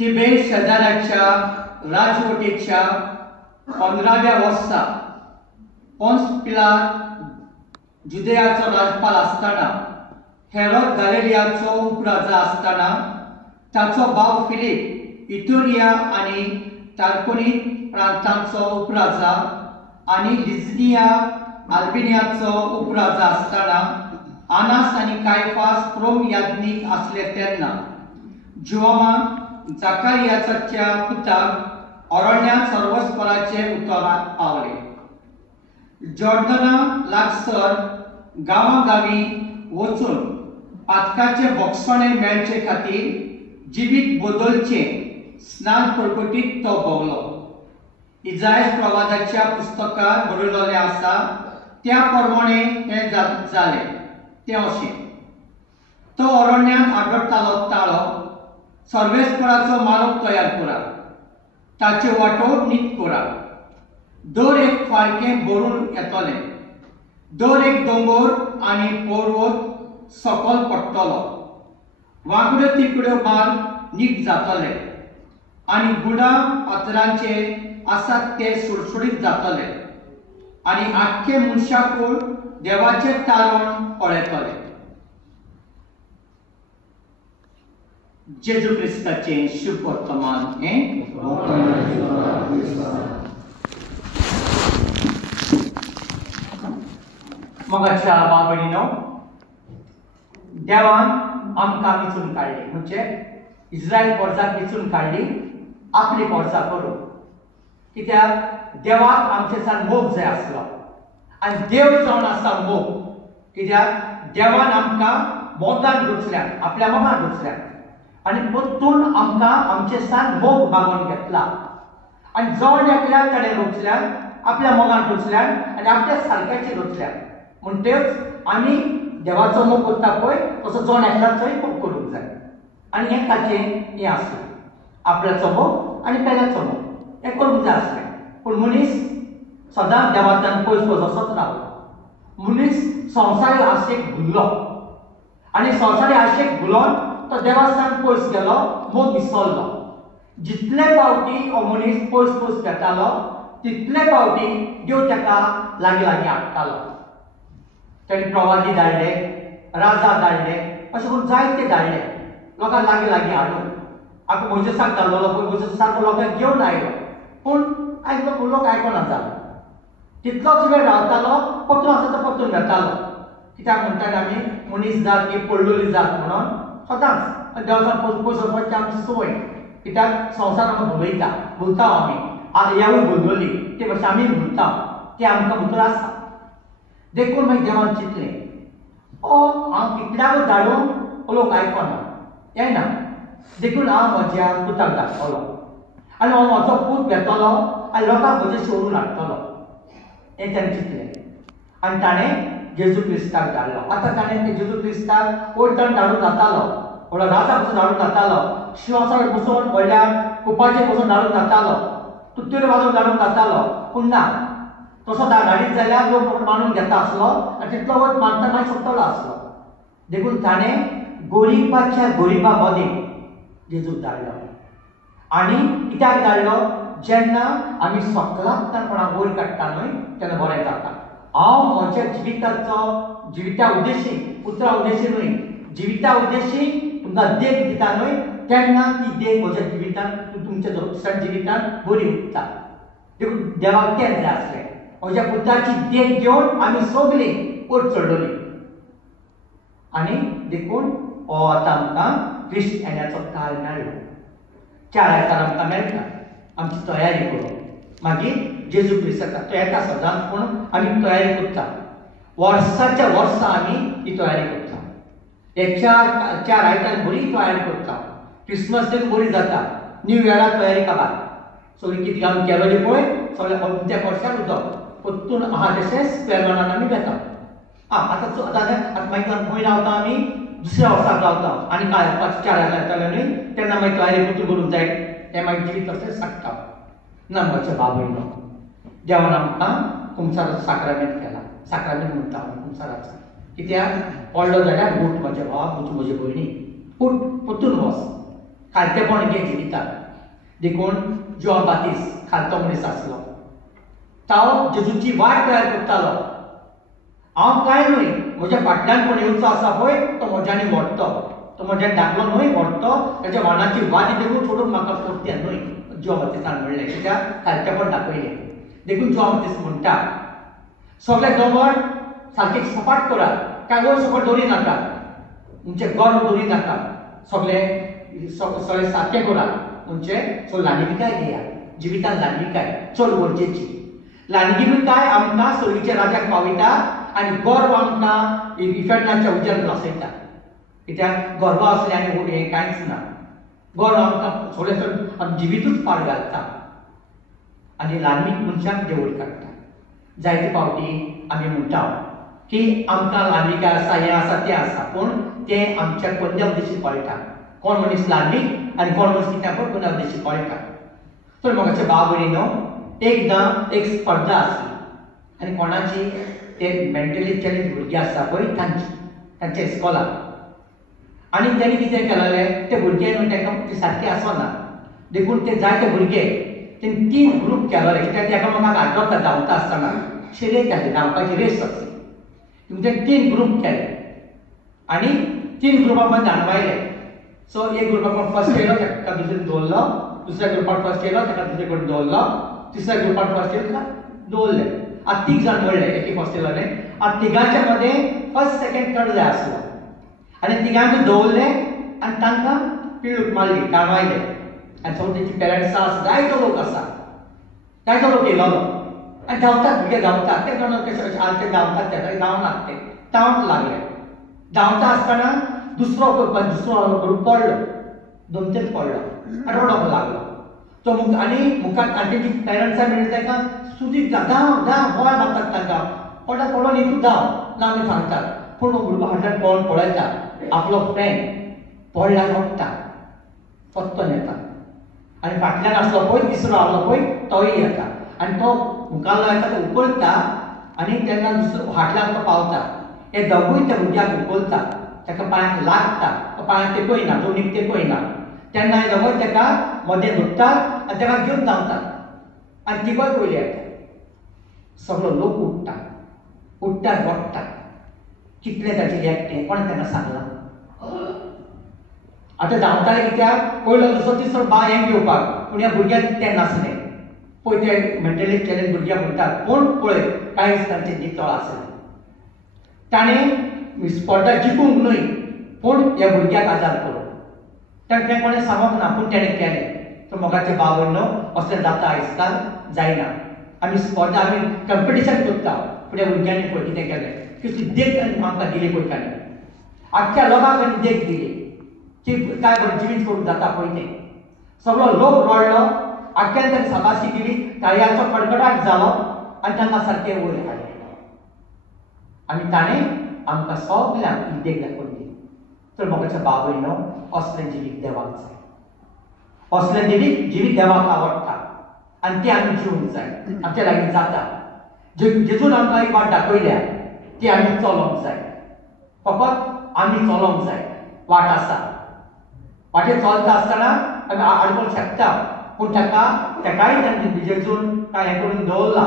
Tibet शेजाऱ्याच्या राजवटीच्या 15व्या वर्सा पोन्स पिलात जुदेयाचो राजपाल आसतना हेरोद गालिलियाचो उपराजा आसतना ताचो भाव फिलीप इथुरिया आनी तार्कोनीत प्रांतांचो उपराजा आनी लिझनिया अल्बिनियाचो उपराजा आसतना आनास आनी कायफास प्रोम याज्ञीक आसले तेन्ना जोमा जाकारियाच्या पुताक अरण्यात सर्वस्पराचे उतराक पावले। जॉर्दना लागसर गांवागावी वचून पातकाचे बोगसणे मेळचे खातीर जिवीत बदलचे स्नान परगटीत तो भोवलो। इजायास प्रवादाच्या पुस्तकात बरयलेले आसा त्या प्रमाणे हे जाले ते अशें तो अरण्यात आडरतालो ताळो सर्वेस्पराचो मारक तयार करा ताचे वाटोवप नीट करा। दर एक फाळकें भरून येतले दर एक दोंगर आनी पर्वत सकल पडटलो वांकड्यो तिकड्यो मार्ग नीट जातले आनी गुडा फातरांचे आसात ते सुडसुडीत जातले आनी आख्खे मनशाकूळ देवाचे तारण पळयतले। जेजू क्रिस्ताचे शुभ वर्तमान हे मोगाच्या बाबडीनो देवान आमकां वेंचून काडली म्हणजे इस्रायल परजाक वेंचून काडली आपली परजा करून कित्याक देवाक आमचे सान मोग जाय आसलो आनी देव जावन आसा मोग कित्याक देवान आमकां मोगान रुचल्यान आपल्या मोगान रुचल्यान आनी परतून आमकां आमचे सान मोग मागून घेतला आनी जण एकल्याक ताणें रुचल्यान आपल्या मोगान रुचल्यान आनी आपल्या सारक्याचेर रुचल्यान म्हणटच आमी देवाचो मोग करता पळय तसो जण एकल्याचोय मोग करूंक जाय आनी हें ताचें हें आसलें आपल्याचो मोग आनी पेल्याचो मोग हें करूंक जाय आसलें पूण मनीस सदांच देवाच्यान पयस पयस वचत रावलो। मनीस संवसारीक आशेक भुल्लो आनी संवसारीक आशेक भुलोन तो देवासान पयस गेलो मोग विसरलो। जितले फावटी हो मनीस पयस पयस घेतालो तितले फावटी देव ताका लागीं लागीं हाडटालो। ताणें प्रवादी धाडले राजा धाडले अशें करून जायते धाडले लोकांक लागीं लागीं हाडून आतां मोजेसाक धाडलेलो पळय मोजेसाक लोकांक घेवन आयलो पूण आयलो लोक आयकना जालो तितलोच वेळ रावतालो परतून आसा तो परतून येतालो कित्याक म्हणटात आमी मनीस जात ही पडलेली जात म्हणून सदांच देवासान पयस वचपाची आमची संवय कित्याक संवसार आमकां भुलयता भुलता आमी ह्यावूय भुललोली ते भाशेन आमी भुलता ते आमकां भितर आसा देखून मागीर देवान चिंतलें हांव कितल्याक धाडूं लोक आयकना येना देखून हांव म्हज्या पुताक धाडटलो आनी हो म्हजो पूत घेतलो आनी लोकांक म्हजे सोडून हाडटलो हें ताणें चिंतलें आनी ताणें जेजू क्रिस्ताक धाडलो। आतां ताणें ते जेजू क्रिस्ताक वयल्यान धाडून जातालो व्हडलो राजा बसून धाडून जातालो शिवासार बसून व्हडल्या कुपाचेर बसून धाडून जातालो तुत्तुरे वाजोवन धाडून जातालो पूण ना तसो धाडीत जाल्यार लोक मानून घेता आसलो आनी तितलो वयर मानता मागीर सोंपतलो आसलो देखून ताणें गोरिबाच्या गोरिबा मदें जेजूक धाडलो आनी कित्याक धाडलो जेन्ना आमी सकलांतल्यान कोणाक वयर काडटा न्हय तेन्ना बरें जाता। हांव म्हज्या जिविता उद्देशी उतरा उद्देशी न्हय जिविता उद्देशी तुमकां देख दिता न्हय तेन्ना ती देख म्हज्या जिवितान तुमच्या दुसऱ्या जिवितान बरी उरता देखून देवाक तें जाय आसलें म्हज्या पुताची देख घेवन आमी सगळीं वयर चडलोलीं आनी देखून हो आतां आमकां क्रिस्त येण्याचो काळ मेळ्ळो 4 आयतार आमकां मेळटा आमची तयारी करूंक मागीर जेजू क्रिस्त तो येता सदांच पूण आमी तयारी करता वर्साच्या वर्सा आमी ही तयारी करता हे 4 आयतार बरी तयारी करता क्रिसमस डे बरी जाता न्यू इयराक तयारी काबार सगळीं कितें आमी केलोली पळय सगळें त्या वर्साक उदक परतून आहा तशेंच पेरमानान आमी घेता आतां मागीर खंय रावता आमी दुसऱ्या वर्साक रावता आनी काय 4 आयतार येताले न्हय तेन्ना मागीर तयारी परतून करूंक जाय तें मागीर जिवीत तशेंच सांगता ना म्हज्या बाबडीनो देवान आमकां कुंसाराचो साक्रामेंत केला साक्रामेंत म्हणटा आमी कुंसाराचो कित्याक पडलो जाल्यार उठ म्हजे भाव उठ म्हजे भयणी उठ परतून वच खालतेपण घे जिवितांत. देखून जॉन बातिस्ट खालतो मनीस आसलो. तो जेजूची वाट तयार करतालो. हांव काय न्हय, म्हज्या फाटल्यान कोण येवचो आसा पळय तो म्हज्यानी व्हरतो, तो म्हज्यान धाकलो न्हय व्हरतो, ताच्या वाहनाची वाट देखून सोडून म्हाका परतें न्हय. जॉन बातिस्तान म्हणलें, कित्याक खालतेपण दाखयलें. देखून जॉन बातिस्ट म्हणटा सगळे दोंगर सारके सपाट करात, काय वयर सकयल दवरी नाका, म्हणजे गर्व दवरी नाका, सगळे सारके करात. म्हणजे सो ल्हानविकाय घेया, जिवितांत ल्हानविकाय चड गरजेची. ल्हानविकाय आमकां सोयीच्या राज्याक पावयता आनी गर्व आमकां इफेक्टाच्या उज्यान लासयता. कित्याक गर्व आसले आनी हें कांयच ना. गर्व आमकां सगळे चड आमी जिवितूच पाड घालता आनी ल्हानवीक मनशाक देंवोर काडटा. जायते फावटी आमी म्हणटा की आमकां ल्हानविकाय आसा, हें आसा तें आसा, पूण तें आमच्या कोंद्या उद्देशी कळटा. कोण मनीस ल्हानवीक आनी कोण मनीस कित्याक कोंद्या उद्देशी कळटा. तर म्हाका भाव भयणीनो, एकदां एक स्पर्धा आसली आनी कोणाची ते मेंटली चॅलेंज भुरगीं आसा पळय तांच्या इस्कॉलान. आनी तेणी कितें केलेलें, ते भुरगे न्हू ताका ते सारके आसना. देखून ते जायते भुरगे तेणी 3 ग्रूप केलेले. कित्याक ते एकामेकाक आड्डोता धांवता आसतना शर्यत जाली, धांवपाची रेस आसली. ते 3 ग्रूप केले आनी 3 ग्रुपा मदीं धांवयले. सो एक ग्रुपाक फर्स्ट येयलो ताका दुसरें दवरलो, दुसऱ्या ग्रुपाक फर्स्ट येयलो ताका दुसरे कडेन दवरलो, तिसऱ्या ग्रुपाक फर्स्ट येयलो ताका दवरले. आतां 3 जाण वळले एके फर्स्ट येयलोले. आतां तिगांच्या मदें फर्स्ट सेकंड थर्ड जाय आसलो आनी तिगांक दवरले आनी तांकां पिळूक मारली, धांवयले. आनी सगळे तेंची पेरंट्स आसा, जायतो लोक आसा, जायतो लोक येयलोलो आनी धांवतात, भुरगे धांवतात. ते जाण कशे आज ते धांवतात, ते धांवनात, ते धांवंक लागले. धांवता आसतना दुसरो ग्रूप पडलो, 2-3 पडलो आनी रडोंक लागलो. तो आनी मुखार आनी तेजी पेरंट्सां मेळटा ताका सुदीक धांव धांव बोवाळ मारतात तांकां, पडत पडो न्ही तूं धांव ना आमी सांगतात. पूण ग्रुपा फाटल्यान पळोवन पळयता आपलो फ्रेंड पडला, रडटा, पत्तोन येता आनी फाटल्यान आसलो पळय तिसरो आसलो पळय तोय येता आनी तो मुखारलो येता तो उखलता आनी तेन्ना दुसरो फाटल्यान तो पावता. हे दोगूय त्या भुरग्याक उखलता, ताका पांयाक लागता, तो पांयाक तेकोयना, दोनीक तेकोयना. तेन्ना हे दोगूय ताका मदें धरतात आनी ताका घेवन धांवतात आनी तिगोय पयली येता. सगळो लोक उठ्ठा, रडटा. कितलें ताचें एकटें, कोणें तांकां सांगलां. आतां धांवताले कित्याक पयलो दुसरो तिसरो हें घेवपाक, पूण ह्या भुरग्याक तें नासलें. पळय ते मेंटली चॅलेंज भुरग्याक म्हणटात, पूण पळय कांयच तांचें नितळ आसलें. ताणें स्पर्धा जिखूंक न्हय, पूण ह्या भुरग्याक आदार करूं. तांकां कोणें सांगोंक ना, पूण ताणें केलें. तर मोगाचे भाव भयणो, असलें जाता आयज काल जायना. आमी स्पर्धा आमी कंपिटिशन करता, पूण ह्या भुरग्यांनी पळय कितें केलें, कितली देख आमकां दिली पळय ताणें. आख्ख्या लोकांक ताणें देख दिली की काय बरें जिवीत करूंक जाता पळय तें. सगळो लोक रडलो, आख्यान ताणें शाबासकी दिली, ताळयांचो कडकडाट जालो आनी तांकां सारकें वयर हाडलें. आनी ताणें आमकां सगल्यांक ही देख दाखोवन दिली. तर मोगाचे भाव भयणो, असलें जिवीत देवाक जाय. असलें जिवीत देवाक आवडटा आनी तें आमी जिवंक जाय. आमच्या लागीं जाता. जेजून आमकां एक वाट दाखयल्या ती आमी चलोंक जाय. फकत आमी चलोंक जाय. वाट आसा, वाटेर चलता आसतना आमी आडकोंक शकता, पूण ताकाय जेजून काय हें करून दवरला